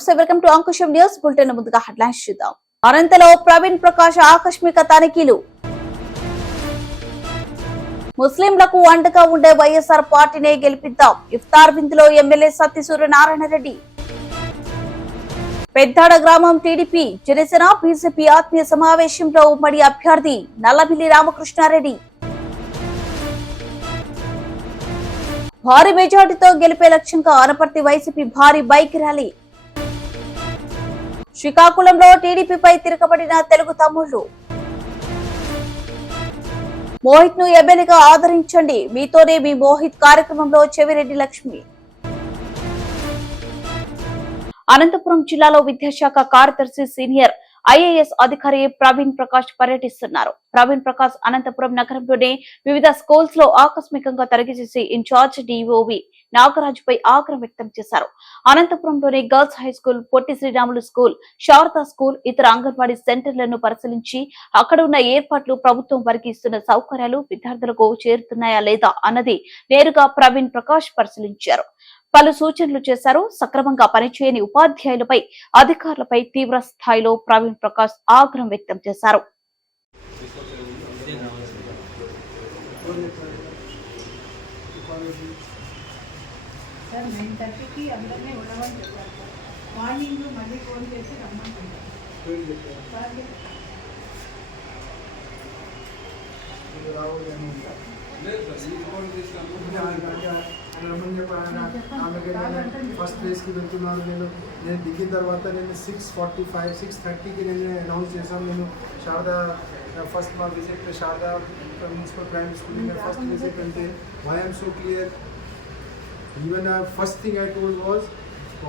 నమస్తే, welcome to Ankusam news bulletin. ముందుగా headlines చూద్దాం. అనంతలో ప్రవీణ్ ప్రకాష్ ఆకస్మిక తనిఖీలు. ముస్లింలకు అండగా ఉండే వైఎస్ఆర్ పార్టీనే గెలిపిద్దాం. ఇఫ్తార్ విందులో ఎమ్మెల్యే సత్తి సూర్యనారాయణ రెడ్డి. పెద్దాడ గ్రామం టీడీపీ జనసేన బీజేపీ ఆత్మీయ సమావేశంలో ఉమ్మడి అభ్యర్థి నల్లబిల్లి రామకృష్ణారెడ్డి. భారీ మెజార్టీతో గెలిపే లక్ష్యంగా అనపర్తి వైసీపీ భారీ బైక్ ర్యాలీ. శ్రీకాకుళంలో టీడీపీపై తిరగబడిన తెలుగు తమ్ముళ్లు. మోహిత్ ను ఎమ్మెల్యేగా ఆదరించండి, మీతోనే మీ మోహిత్ కార్యక్రమంలో చెవిరెడ్డి లక్ష్మి. అనంతపురం జిల్లాలో విద్యాశాఖ కార్యదర్శి సీనియర్ ఐఏఎస్ అధికారి ప్రవీణ్ ప్రకాష్ పర్యటిస్తున్నారు. ప్రవీణ్ ప్రకాష్ అనంతపురం నగరంలోనే వివిధ స్కూల్స్ లో ఆకస్మికంగా తనిఖీ చేసి ఇన్ఛార్జ్ డిఓవి నాగరాజుపై ఆగ్రహం వ్యక్తం చేశారు. అనంతపురంలోని girls high school, Potti Sriramulu school, Sharada school, ఇతర అంగన్వాడీ సెంటర్లను పరిశీలించి అక్కడ ఉన్న ఏర్పాట్లు, ప్రభుత్వం వారికి ఇస్తున్న సౌకర్యాలు విద్యార్థులకు చేరుతున్నాయా లేదా అన్నది నేరుగా ప్రవీణ్ ప్రకాష్ పరిశీలించారు. పలు సూచనలు చేశారు. సక్రమంగా పనిచేయని ఉపాధ్యాయులపై, అధికారులపై తీవ్ర స్థాయిలో ప్రవీణ్ ప్రకాష్ ఆగ్రహం వ్యక్తం చేశారు. ఫస్ట్ ప్లేస్కి వెళ్తున్నాను. నేను దిగిన తర్వాత నేను 6:45, 6:30కి నేను అనౌన్స్ చేశాను. నేను శారదా ఫస్ట్ మా visit Sharada municipal primary school में फर्स्ट विजिट అంటే why I am so clear. Even first thing I told was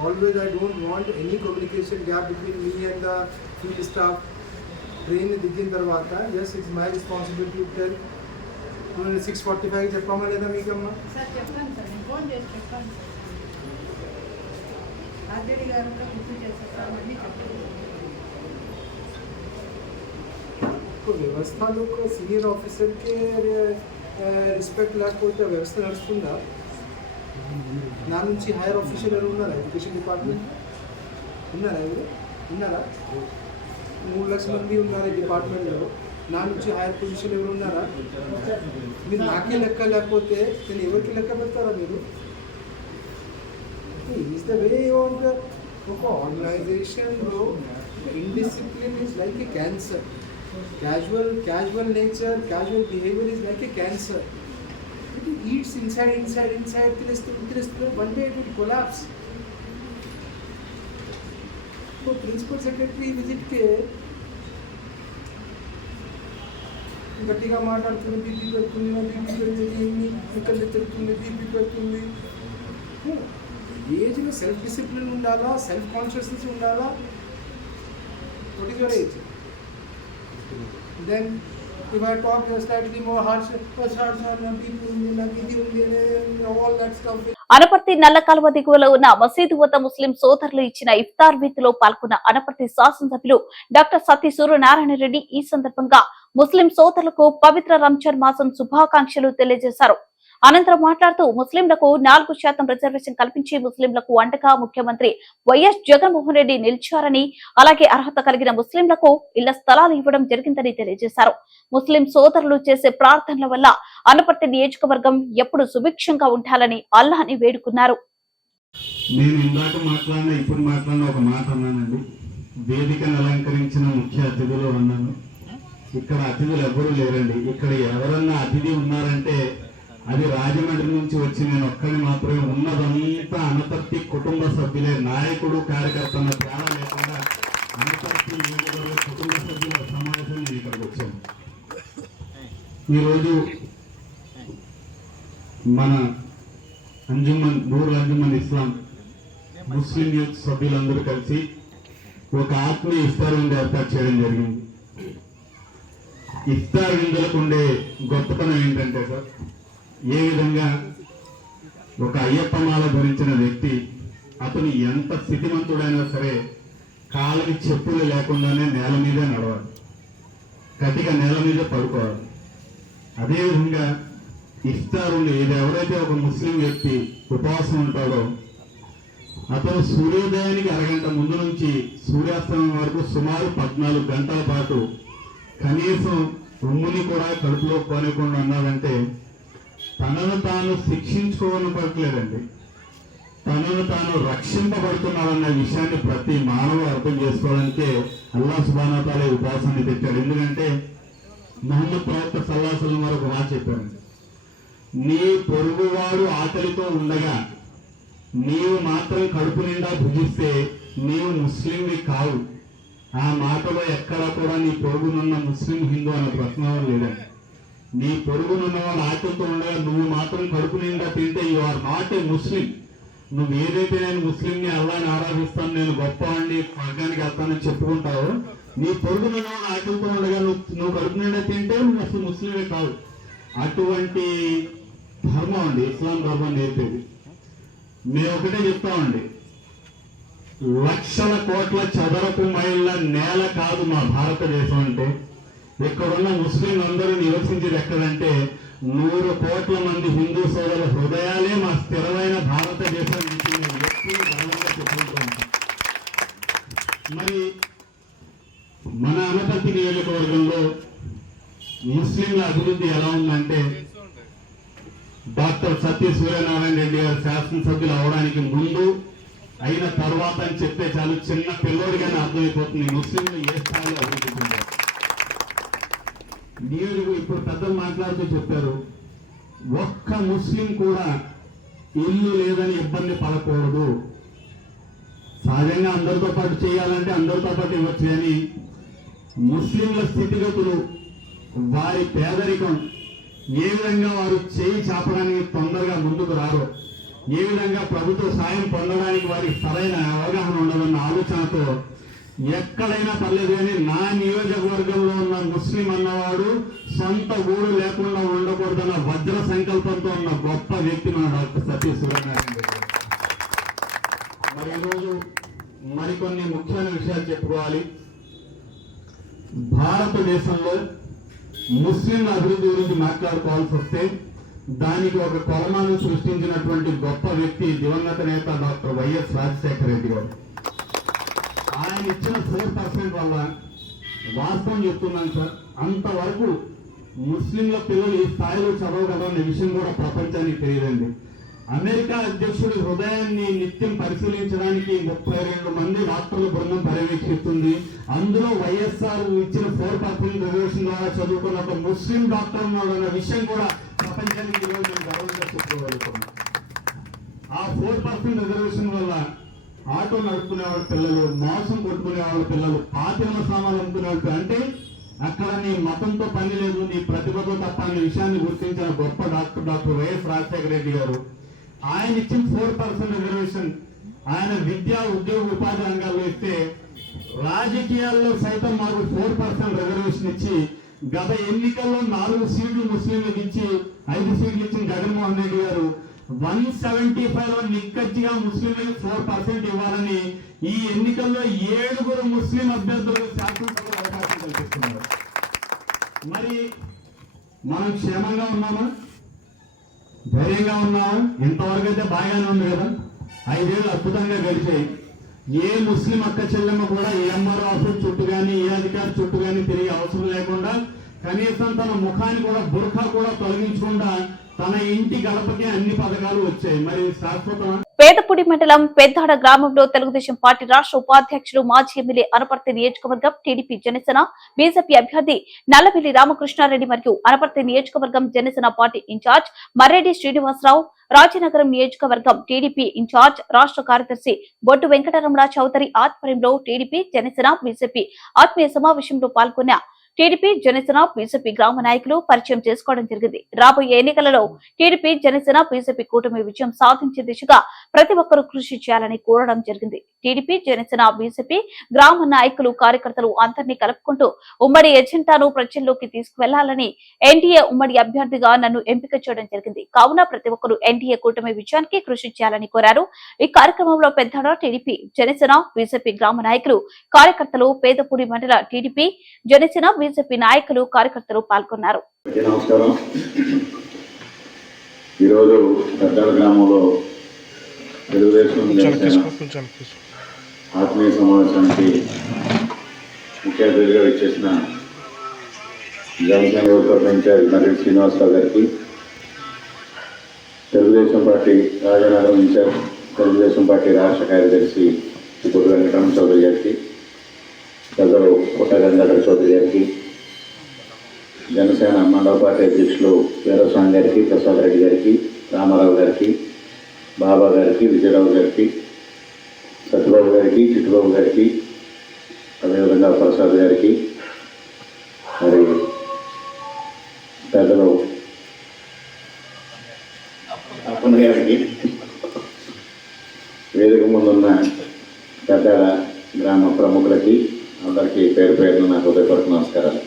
always I don't want any communication gap between me and the field staff. Train దిగిన తర్వాత yes it's my responsibility to tell. 6:45 చెప్పామా లేదా మీకమ్మా? Sir చెప్పండి sir, నేను phone చేసి చెప్పండి sir. RJD గారు కూడా గుర్తు చేస్తారు. మళ్ళీ చెప్పండి. వ్యవస్థలో సీనియర్ ఆఫీసర్కి రెస్పెక్ట్ లేకపోతే వ్యవస్థ నడుస్తుందా? నా నుంచి హైయర్ ఆఫీసర్ ఎవరు ఉన్నారా? ఎడ్యుకేషన్ డిపార్ట్మెంట్ ఉన్నారా? ఎవరు ఉన్నారా? 3 లక్షల మంది ఉన్నారు ఈ డిపార్ట్మెంట్లో. నా నుంచి హైయర్ పొజిషన్ ఎవరు ఉన్నారా? మీరు నాకే లెక్క లేకపోతే నేను ఎవరికి లెక్క పెడతారా మీరు? ఈజ్ ద వే ఆఫ్ ఒక ఆర్గనైజేషన్లో indiscipline is like a cancer. Casual nature, casual behavior is like a cancer. It eats inside till one day it will collapse. So principal secretary visit ke గట్టిగా మాట్లాడుతుంది, BP పెడుతుంది, ఇక్కడ తిరుగుతుంది, BP పెడుతుంది. ఏజ్లో self discipline ఉండాలా, self consciousness ఉండాలా. What is your age? Then if I talk slightly more harsh, people all that stuff. Anaparthi నల్ల కాలువ దిగువలో ఉన్న మసీదు వద్ద ముస్లిం సోదరులు ఇచ్చిన ఇఫ్తార్ విందులో పాల్గొన్న అనపర్తి శాసనసభ్యులు డాక్టర్ సత్తి సూర్యనారాయణ రెడ్డి ఈ సందర్భంగా ముస్లిం సోదరులకు పవిత్ర రంజాన్ మాసం శుభాకాంక్షలు తెలియజేశారు. అనంతరం మాట్లాడుతూ ముస్లింలకు 4% రిజర్వేషన్ కల్పించి ముస్లింలకు అండగా ముఖ్యమంత్రి వైఎస్ జగన్మోహన్ రెడ్డి నిలిచారని, అలాగే అర్హత కలిగిన ముస్లింలకు ఇళ్ల స్థలాలు ఇవ్వడం జరిగిందని తెలియజేశారు. ముస్లిం సోదరులు చేసే ప్రార్థనల వల్ల అనపర్తి నియోజకవర్గం ఎప్పుడు సుభిక్షంగా ఉండాలని అల్లాహ్ని వేడుకున్నారు. నేను ఇందాక మాట్లాడిన ఇప్పుడు మాట్లాడిన ఒక మాట అన్నానండి. వేదికను అలంకరించిన ముఖ్య అతిథులు అన్నాను. ఇక్కడ అతిథులు ఎవరూ లేరండి. ఇక్కడ ఎవరన్నా అతిథి ఉన్నారంటే అది రాజమండ్రి నుంచి వచ్చి నేను ఒక్కడిని మాత్రమే. ఉన్నదంతా అనపర్తి కుటుంబ సభ్యులే. నాయకుడు, కార్యకర్త అన్న తేడా లేకుండా అనపర్తి కుటుంబ సభ్యుల సమావేశం నేను ఇక్కడికి వచ్చాను. ఈరోజు మన నూర్ అంజుమన్ ఇస్లాం ముస్లిం యూత్ సభ్యులందరూ కలిసి ఒక ఆత్మీయ ఇఫ్తార్ విందు ఏర్పాటు చేయడం జరిగింది. ఇఫ్తార్ విందులకు ఉండే గొప్పతనం ఏంటంటే సార్, ఏ విధంగా ఒక అయ్యప్ప మాల ధరించిన వ్యక్తి అతను ఎంత స్థితిమంతుడైనా సరే కాళ్ళకి చెప్పులు లేకుండానే నేల మీదే నడవాలి, కటిక నేల మీద పడుకోవాలి. అదేవిధంగా ఇఫ్తార్ ఎవరైతే ఒక ముస్లిం వ్యక్తి ఉపవాసం ఉంటాడో అతను సూర్యోదయానికి అరగంట ముందు నుంచి సూర్యాస్తమయం వరకు సుమారు 14 గంటల పాటు కనీసం ఉమ్ముని కూడా కడుపులో పోనీకుండా ఉన్నాడంటే తనను తాను శిక్షించుకోవట్లేదండి, తనను తాను రక్షింపబడుతున్నాడన్న విషయాన్ని ప్రతి మానవుడు అర్థం చేసుకోవడానికే అల్లాహ్ సుబ్హానహు వ తఆలా ఉపాసనని పెట్టాడు. ఎందుకంటే ముహమ్మద్ ప్రవక్త సల్లల్లాహు అలైహి వసల్లం వారు ఒక మాట చెప్పారు, నీ పొరుగువాడు ఆకలితో ఉండగా నీవు మాత్రం కడుపు నిండా భుజిస్తే నీవు ముస్లింవి కావు. ఆ మాటలో ఎక్కడా కూడా నీ పొరుగునున్న ముస్లిం హిందూ అనే ప్రశ్న లేదండి. నీ పొరుగునున్న వాళ్ళు ఆకలితో ఉండగా నువ్వు మాత్రం కడుపు నిండా తింటే యు ఆర్ నాట్ ఏ ముస్లిం. నువ్వు ఏదైతే నేను ముస్లింని అల్లాని ఆరాధిస్తాను, నేను గొప్పవాడిని, స్వర్గానికి వెళ్తానని చెప్పుకుంటావో, నీ పొరుగునున్న వాళ్ళు ఆకలితో ఉండగా నువ్వు కడుపు నిండా తింటే నువ్వు అసలు ముస్లిమే కావు. అటువంటి ధర్మం అండి ఇస్లాం ధర్మం నేర్పేది. మేము ఒకటే చెప్తామండి, లక్షల కోట్ల చదరపు మైళ్ళ నేల కాదు మా భారతదేశం అంటే. ఇక్కడున్న ముస్లింలు అందరూ నివసించేది ఎక్కడంటే 100 కోట్ల మంది హిందూ సోదరుల హృదయాలే మా స్థిరమైన భారతదేశం నుంచి మేము ఎప్పుడు గర్వంగా చెప్పుకుంటూ ఉంటాం. మరి మన అనపర్తి నియోజకవర్గంలో ముస్లింల అభివృద్ధి ఎలా ఉందంటే, డాక్టర్ సత్య సూర్యనారాయణ రెడ్డి గారు శాసనసభ్యులు అవడానికి ముందు అయిన తర్వాత అని చెప్తే చాలు, చిన్న పిల్లోడిగానే అర్థమైపోతుంది ముస్లింలు ఏ స్థాయిలో అభివృద్ధి చెందారు. నియోజకవర్గం ఇప్పుడు పెద్దలు మాట్లాడుతూ చెప్పారు, ఒక్క ముస్లిం కూడా ఇల్లు లేదని ఇబ్బంది పడకూడదు. సహజంగా అందరితో పాటు చేయాలంటే అందరితో పాటు ఇవ్వచ్చు, కానీ ముస్లింల స్థితిగతులు, వారి పేదరికం, ఏ విధంగా వారు చేయి చాపడానికి తొందరగా ముందుకు రారో, ఏ విధంగా ప్రభుత్వ సాయం పొందడానికి వారికి సరైన అవగాహన ఉండదన్న ఆలోచనతో ఎక్కడైనా పర్లేదు కానీ నా నియోజకవర్గంలో ఉన్న ముస్లిం అన్నవాడు సొంత ఊరు లేకుండా ఉండకూడదన్న వజ్ర సంకల్పంతో ఉన్న గొప్ప వ్యక్తి మన డాక్టర్ సత్య సూర్యనారాయణ రెడ్డి. మరి ఈరోజు మరికొన్ని ముఖ్యమైన విషయాలు చెప్పుకోవాలి. భారతదేశంలో ముస్లింల అభివృద్ధి గురించి మాట్లాడుకోవాల్సి వస్తే దానికి ఒక కొలమాను సృష్టించినటువంటి గొప్ప వ్యక్తి దివంగత నేత డాక్టర్ వైఎస్ రాజశేఖర రెడ్డి గారు. ఆయన ఇచ్చిన 4% వల్ల, వాస్తవం చెప్తున్నాను సార్, అంతవరకు ముస్లింల పిల్లలు ఈ స్థాయిలో చదవగలరనే విషయం కూడా ప్రపంచానికి తెలియదండి. అమెరికా అధ్యక్షుడి హృదయాన్ని నిత్యం పరిశీలించడానికి 32 మంది డాక్టర్ల బృందం పర్యవేక్షిస్తుంది. అందులో వైఎస్ఆర్ ఇచ్చిన 4% రిజర్వేషన్ ద్వారా చదువుకున్న ఒక ముస్లిం డాక్టర్ ఉన్నాడన్న విషయం కూడా ప్రపంచానికి ఈరోజు నేను గర్వంగా చెప్పుకోగలుగుతున్నాను. ఆ 4% రిజర్వేషన్ వల్ల ఆటో నడుపుకునే వాళ్ళ పిల్లలు, మాంసం కొట్టుకునే వాళ్ళ పిల్లలు, పాతిమ సామాన్లు అమ్ముకునే వాళ్ళు, అంటే అక్కడ నీ మతంతో పని లేదు, నీ ప్రతిభతో తప్ప అనే విషయాన్ని గుర్తించిన గొప్ప డాక్టర్ వైఎస్ రాజశేఖర రెడ్డి గారు. ఆయన ఇచ్చిన 4% రిజర్వేషన్ ఆయన విద్యా, ఉద్యోగ, ఉపాధి రంగాల్లో ఇస్తే, రాజకీయాల్లో సైతం మాకు 4% రిజర్వేషన్ ఇచ్చి గత ఎన్నికల్లో 4 సీట్లు ముస్లింలకు ఇచ్చి 5 సీట్లు ఇచ్చిన జగన్మోహన్ రెడ్డి గారు 175లో నిక్కచ్చిగా ముస్లింలకు 4% ఇవ్వాలని ఈ ఎన్నికల్లో 7 ముస్లిం అభ్యర్థులకు శాసనసభలో అవకాశం కల్పిస్తున్నారు. మరి మనం క్షేమంగా ఉన్నామా, ధైర్యంగా ఉన్నాము? ఇంతవరకు అయితే బాగానే ఉంది కదా. 5 ఏళ్ళు అద్భుతంగా గడిచాయి. ఏ ముస్లిం అక్క చెల్లెమ్మ కూడా ఏ ఎంఆర్ఓ ఆఫీస్ చుట్టూ కానీ, ఏ అధికారి చుట్టూ కానీ తిరిగే అవసరం లేకుండా, కనీసం తన ముఖాన్ని కూడా, బుర్ఖా కూడా తొలగించకుండా తన ఇంటి గడపకి అన్ని పథకాలు వచ్చాయి. మరి శాశ్వతమా? పేదపూడి మండలం పెద్దాడ గ్రామంలో తెలుగుదేశం పార్టీ రాష్ట్ర ఉపాధ్యక్షులు, మాజీ ఎమ్మెల్యే, అనపర్తి నియోజకవర్గం టీడీపీ జనసేన బీజేపీ అభ్యర్థి నల్లమిల్లి రామకృష్ణారెడ్డి మరియు అనపర్తి నియోజకవర్గం జనసేన పార్టీ ఇన్ఛార్జ్ మర్రెడ్డి శ్రీనివాసరావు, రాజనగరం నియోజకవర్గం టీడీపీ ఇన్ఛార్జ్ రాష్ట్ర కార్యదర్శి బొడ్డు వెంకటరమణ చౌదరి ఆధ్వర్యంలో టీడీపీ జనసేన బీజేపీ ఆత్మీయ సమావేశంలో పాల్గొన్న టీడీపీ జనసేన బీజేపీ గ్రామ నాయకులు పరిచయం చేసుకోవడం జరిగింది. రాబోయే ఎన్నికలలో టీడీపీ జనసేన బీజేపీ కూటమి విజయం సాధించే దిశగా ప్రతి ఒక్కరూ కృషి చేయాలని కోరడం జరిగింది. టీడీపీ జనసేన బీజేపీ గ్రామ నాయకులు, కార్యకర్తలు అందరినీ కలుపుకుంటూ ఉమ్మడి ఎజెండాను ప్రజల్లోకి తీసుకువెళ్లాలని ఎన్డీఏ ఉమ్మడి అభ్యర్థిగా నన్ను ఎంపిక చేయడం జరిగింది. కావున ప్రతి ఒక్కరూ ఎన్డీఏ కూటమి విజయానికి కృషి చేయాలని కోరారు. ఈ కార్యక్రమంలో పెద్దాడ టీడీపీ జనసేన బీజేపీ గ్రామ నాయకులు, కార్యకర్తలు, పేదపూడి మండల టీడీపీ జనసేన బీజేపీ నాయకులు, కార్యకర్తలు పాల్గొన్నారు. నమస్కారం. ఈరోజు పెద్దాడ గ్రామంలో తెలుగుదేశం జనసేన ఆత్మీయ సమావేశానికి ముఖ్య అతిథిగా వచ్చేసిన జనసేన యువత ఇన్ఛార్జ్ నరేష్ శ్రీనివాసరావు గారికి, Telugu Desam party Rajanagaram in charge Telugu Desam party రాష్ట్ర కార్యదర్శి ఇప్పుడు వెంకటరమణ చౌదరి గారికి, పెద్దలు పుట్ట గంగాధర్ చౌదరి గారికి, జనసేన మండల పార్టీ అధ్యక్షులు వీరస్వామి గారికి, ప్రసాద్ రెడ్డి గారికి, రామారావు గారికి, బాబా గారికి, విజయరావు గారికి, సత్యబాబు గారికి, చిట్టుబాబు గారికి, అదేవిధంగా ప్రసాద్ గారికి, మరి పెద్దలు అప్పన్న గారికి, వేదిక ముందున్న పెద్ద గ్రామ ప్రముఖులకి అందరికీ పేరు పేరున నాకు హృదయపూర్వక నమస్కారాలు.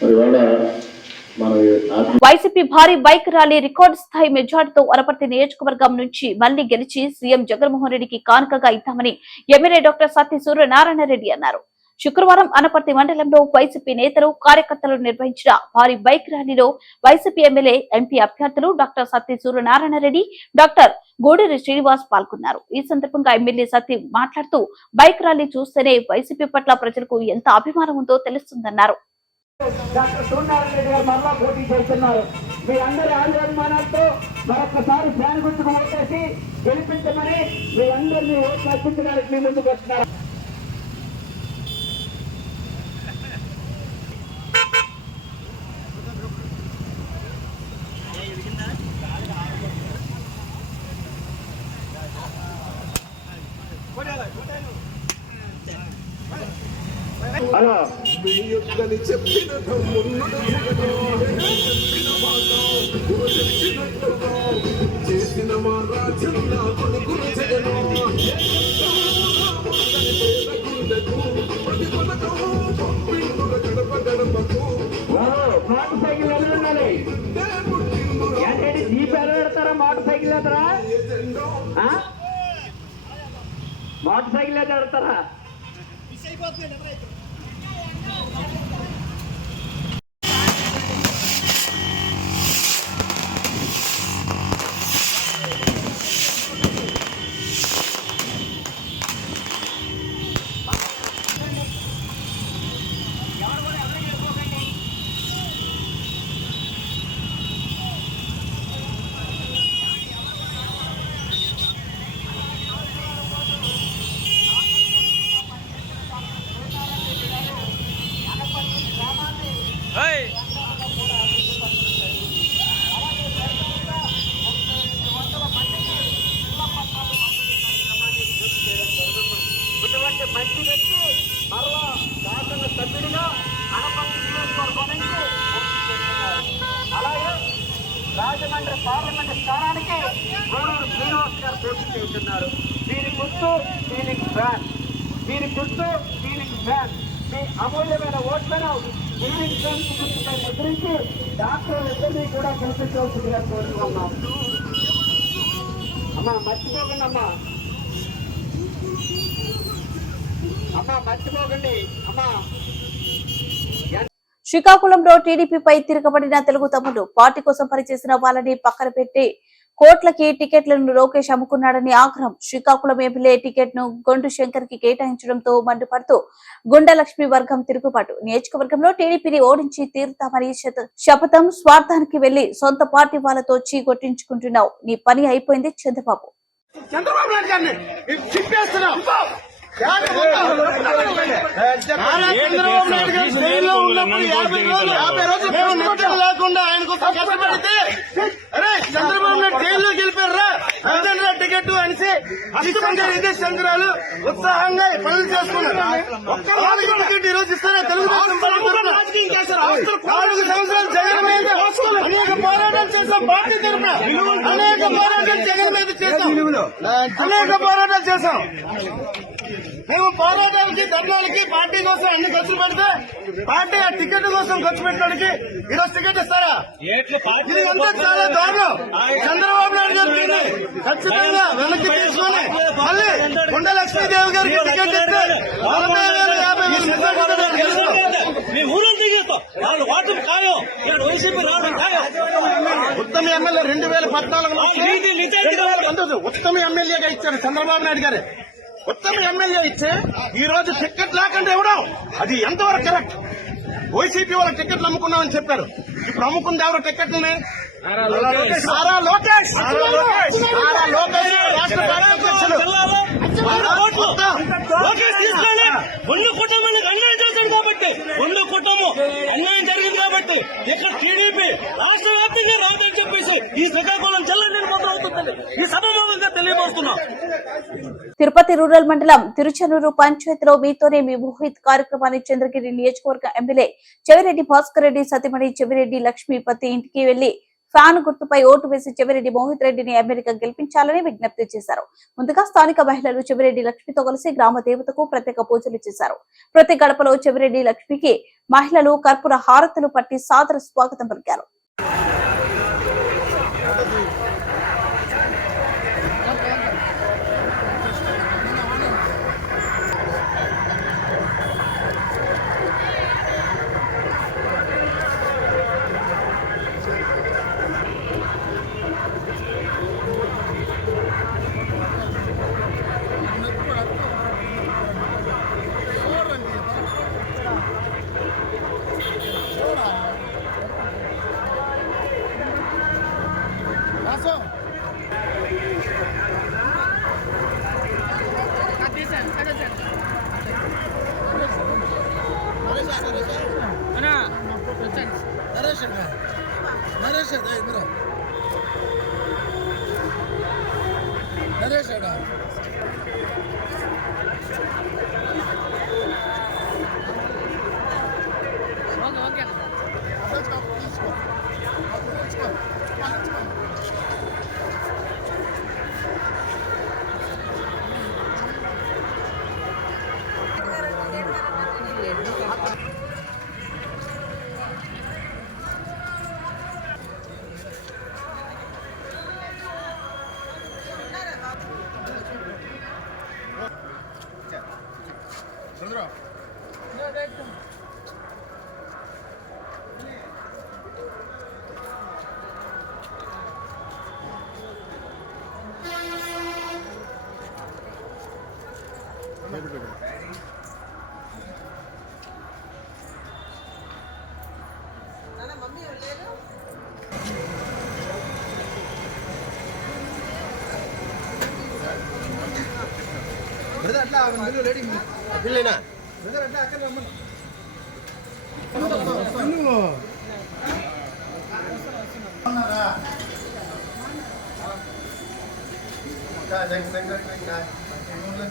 మరి ఇవాళ మన వైసీపీ భారీ బైక్ ర్యాలీ రికార్డు స్థాయి మెజార్టీతో వనపర్తి నియోజకవర్గం నుంచి మళ్లీ గెలిచి సీఎం జగన్మోహన్ రెడ్డికి కానుకగా ఇద్దామని ఎమ్మెల్యే డాక్టర్ సత్తి సూర్యనారాయణ రెడ్డి అన్నారు. శుక్రవారం అనపర్తి మండలంలో వైసీపీ నేతలు కార్యకర్తలు నిర్వహించిన భారీ బైక్ ర్యాలీలో వైసీపీ ఎమ్మెల్యే ఎంపీ అభ్యర్థులు డాక్టర్ సత్తి సూర్యనారాయణ రెడ్డి, డాక్టర్ గూడూరి శ్రీనివాస్ పాల్గొన్నారు. ఈ సందర్భంగా ఎమ్మెల్యే సత్తి మాట్లాడుతూ బైక్ ర్యాలీ చూస్తేనే వైసీపీ పట్ల ప్రజలకు ఎంత అభిమానం ఉందో తెలుస్తుందన్నారు. డాక్టర్ సూర్యనారాయణ రెడ్డి గారు మరలా పోటీ చేస్తున్నారు. మీ అందరి ఆందోళనతో మరొకసారి ఫ్యాన్ గుర్తుకు ఓటేసి గెలిపించమని మీ అందరినీ ఓట్లు అర్పించడానికి మీ ముందుకు వస్తున్నారు. హలో మోటార్ సైకిల్ ఎవరు ఉండాలి? ఏంటంటే జీప్ ఎలా పెడతారా? మోటార్ సైకిల్ ఎదరా? మోటార్ సైకిల్ అయితే పెడతారా? ఇటువంటి మంచి వ్యక్తి మరలా శాసన సభ్యుడిగా అనపర్తి నియోజకవర్గం నుంచి అలాగే రాజమండ్రి పార్లమెంట్ స్థానానికి గూడూరు శ్రీనివాస్ గారు పోటీ చేస్తున్నారు. దీని గుర్తు సీలింగ్ ఫ్యాన్, దీని గుర్తు సీలింగ్ ఫ్యాన్. మీ అమూల్యమైన ఓట్లను సీలింగ్ ఫ్యాన్ గుర్తుపై ముద్రించి డాక్టర్లు ఇద్దరినీ కూడా గెలిపించవలసిందిగా కోరుతున్నాం. అమ్మా మర్చిపోకండి, అమ్మా మర్చిపోకండి అమ్మా. శ్రీకాకుళంలో టీడీపీపై తిరగబడిన తెలుగు తమ్ముడు పార్టీ కోసం పనిచేసిన వాళ్ళని పక్కన పెట్టి కోట్లకి టికెట్లను లోకేష్ అమ్ముకున్నాడని ఆగ్రహం. శ్రీకాకుళం ఎమ్మెల్యే టికెట్ ను గొంటు శంకర్ కి కేటాయించడంతో మండిపడుతూ గుండలక్ష్మి వర్గం తిరుగుబాటు. నియోజకవర్గంలో టీడీపీని ఓడించి తీరుతామని శపథం. స్వార్థానికి వెళ్లి సొంత పార్టీ వాళ్ళతో చీకొట్టించుకుంటున్నావు. నీ పని అయిపోయింది చంద్రబాబు. చంద్రబాబు నాయుడు గారిని తిప్పేస్తున్నావు. చంద్రబాబు నాయుడు గారు జైల్లో ఉన్నప్పుడు 50 రోజులు మేము నిద్ర లేకుండా ఆయన కోసం కష్టపడితే అరే చంద్రబాబు నాయుడు జైల్లోకి వెళ్ళిపోయారా అదేనా టికెట్ అనేసి ఇదే చంద్రాలు ఉత్సాహంగా పనులు చేసుకున్నారు. టికెట్ ఈ రోజు ఇస్తారా? తెలుగుదేశం 4 సంవత్సరాలు జగన్ మీద అనేక పోరాటాలు చేశాం. పార్టీ తరఫున అనేక పోరాటాలు జగన్ మీద చేశాం. అనేక పోరాటాలు చేశాం. మేము పోరాటానికి ధర్నాలకి పార్టీ కోసం అన్ని ఖర్చులు పెడితే పార్టీ ఆ టికెట్ కోసం ఖర్చు పెట్టడానికి ఈరోజు టికెట్ ఇస్తారా? ఇది అంతా చాలా దారుణం. చంద్రబాబు నాయుడు గారికి ఖచ్చితంగా వెనక్కి తీసుకొని మళ్ళీ గుండె లక్ష్మీదేవి గారికి టికెట్ ఇస్తే 40,000-50,000 ఉత్తరాంధ్ర ఉత్తమ ఎమ్మెల్యే 2014 ఉత్తమ ఎమ్మెల్యేగా ఇచ్చారు చంద్రబాబు నాయుడు గారు. ఉత్తమ ఎమ్మెల్యే ఇచ్చే ఈ రోజు టికెట్ లేకుండా ఇవ్వడం అది ఎంతవరకు కరెక్ట్? వైసీపీ వాళ్ళ టికెట్లు అమ్ముకున్నామని చెప్పారు. ఇప్పుడు అమ్ముకుంది ఎవరు టికెట్లని? నారా లోకేష్ రాష్ట్ర కార్యదర్శులు. ఒళ్ళు కుటుంబానికి అన్యాయం చేశాడు కాబట్టి, ఒళ్ళు కుటుంబం అన్యాయం జరిగింది కాబట్టి ఇక్కడ టీడీపీ రాష్ట్ర వ్యాప్తంగా రాదని చెప్పేసి ఈ శ్రీకాకుళం జిల్లా నిర్మాణం అవుతుందండి. ఈ సభాముఖంగా తెలియబోస్తున్నాం. తిరుపతి రూరల్ మండలం తిరుచనూరు పంచాయతీలో మీతోనే మీ మోహిత్ కార్యక్రమాన్ని చంద్రగిరి నియోజకవర్గ ఎమ్మెల్యే చెవిరెడ్డి భాస్కర్ రెడ్డి సతీమణి చెవిరెడ్డి లక్ష్మీపతి ఇంటికి వెళ్లి ఫ్యాన్ గుర్తుపై ఓటు వేసి చెవిరెడ్డి మోహిత్ రెడ్డిని ఎమ్మెల్యేగా గెలిపించాలని విజ్ఞప్తి చేశారు. ముందుగా స్థానిక మహిళలు చెవిరెడ్డి లక్ష్మితో కలిసి గ్రామ దేవతకు ప్రత్యేక పూజలు చేశారు. ప్రతి గడపలో చెవిరెడ్డి లక్ష్మికి మహిళలు కర్పూర హారతులు పట్టి సాదర స్వాగతం పలికారు.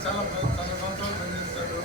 చాలా సంవత్సరాలు పనిచేస్తాడు.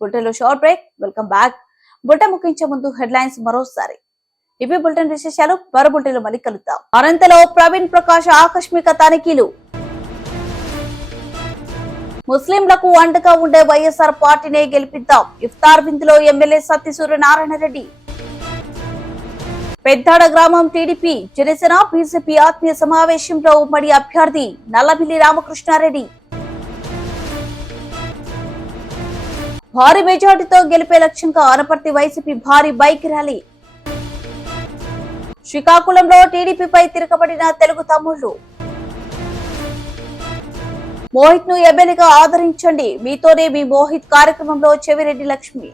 బులెటిన్లో short break. Welcome back. Bulletin ముగించే ముందు హెడ్లైన్స్ మరోసారి. ఇవి బులెటిన్ విశేషాలు. మరో బులెటిన్లో మళ్ళీ కలుద్దాం. అనంతలో ప్రవీణ్ ప్రకాష్ ఆకస్మిక తనిఖీలు. ముస్లింలకు అండగా ఉండే వైఎస్ఆర్ పార్టీనే గెలిపిద్దాం. ఇఫ్తార్ విందులో ఎమ్మెల్యే సత్యసూర్య నారాయణ రెడ్డి. పెద్దాడ గ్రామం టీడీపీ జనసేన బీజేపీ ఆత్మీయ సమావేశంలో ఉమ్మడి అభ్యర్థి నల్లబిల్లి రామకృష్ణారెడ్డి. భారీ మెజార్టీతో గెలిపే లక్ష్యంగా అనపర్తి వైసీపీ భారీ బైక్ ర్యాలీ. శ్రీకాకుళంలో టీడీపీపై తిరగబడిన తెలుగు తమ్ముళ్లు. మోహిత్ ను ఎమ్మెల్యేగా ఆదరించండి, మీతోనే మీ మోహిత్ కార్యక్రమంలో చెవిరెడ్డి లక్ష్మి.